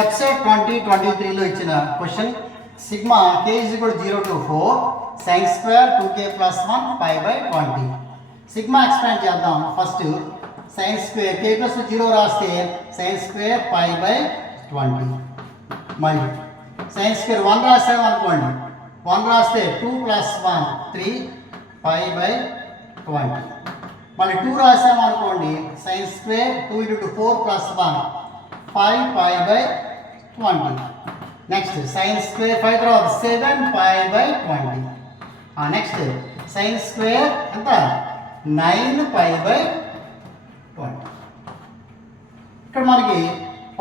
ఎఫ్సెట్ 2023లో ఇచ్చిన question sigma k is equal to 0 to 4 sin square 2k plus 1 pi by 20. Sigma expand చేద్దాం. First sin square k plus 0 రాస్తే sin square pi by 20 మళ్ళీ sin square 1 రాసాం అనుకోండి, 1 రాస్తే 2 plus 1 3 pi by 20. మళ్ళీ 2 రాసాం అనుకోండి, sin square 2 into 4 plus 1 5 pi by 20. Next sin square 5 తర్వాత 7 pi by 20. Next sin square ఎంత 9 pi by 20. ఇక్కడ మనకి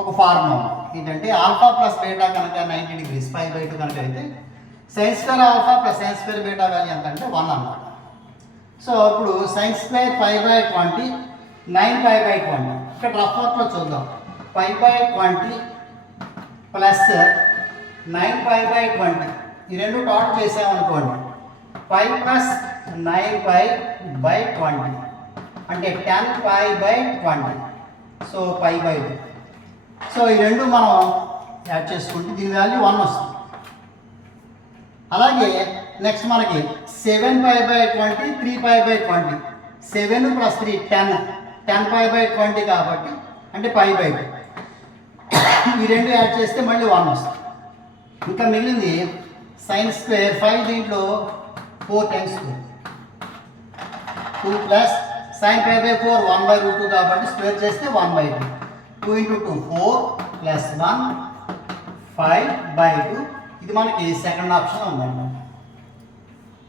ఒక ఫార్ములా ఏంటంటే ఆల్ఫా ప్లస్ బీటా కనుక 90 degrees pi by 2 కనుక అయితే sin square alpha plus sin square beta value ఎంత అంటే 1 అన్నమాట. సో ఇప్పుడు sin square pi by 20 9 pi by 20. ఇక్కడ రఫ్ వర్క్లో చూద్దాం. pi by 20 plus 9 pi by 20 ఈ రెండు టోటల్ చేసామనుకోండి, 5 ప్లస్ 9 pi by 20 అంటే 10 pi by 20. So pi by 2. So ఈ రెండు మనం యాడ్ చేసుకుంటే దీని వాల్యూ 1 వస్తుంది. అలాగే నెక్స్ట్ మనకి 7 pi by 20 3 pi by 20 7 plus 3 10 pi by 20 కాబట్టి అంటే pi by 2. ఈ రెండు యాడ్ చేస్తే మళ్ళీ 1 వస్తుంది. ఇంకా మిగిలింది sin square 5 దీంట్లో 4 times 2 plus sin pi by 4 1 by root 2 కాబట్టి స్క్వేర్ చేస్తే 1 by 2 2 into 2 4 ప్లస్ 1 5 by 2. ఇది మనకి సెకండ్ ఆప్షన్ ఉందండి.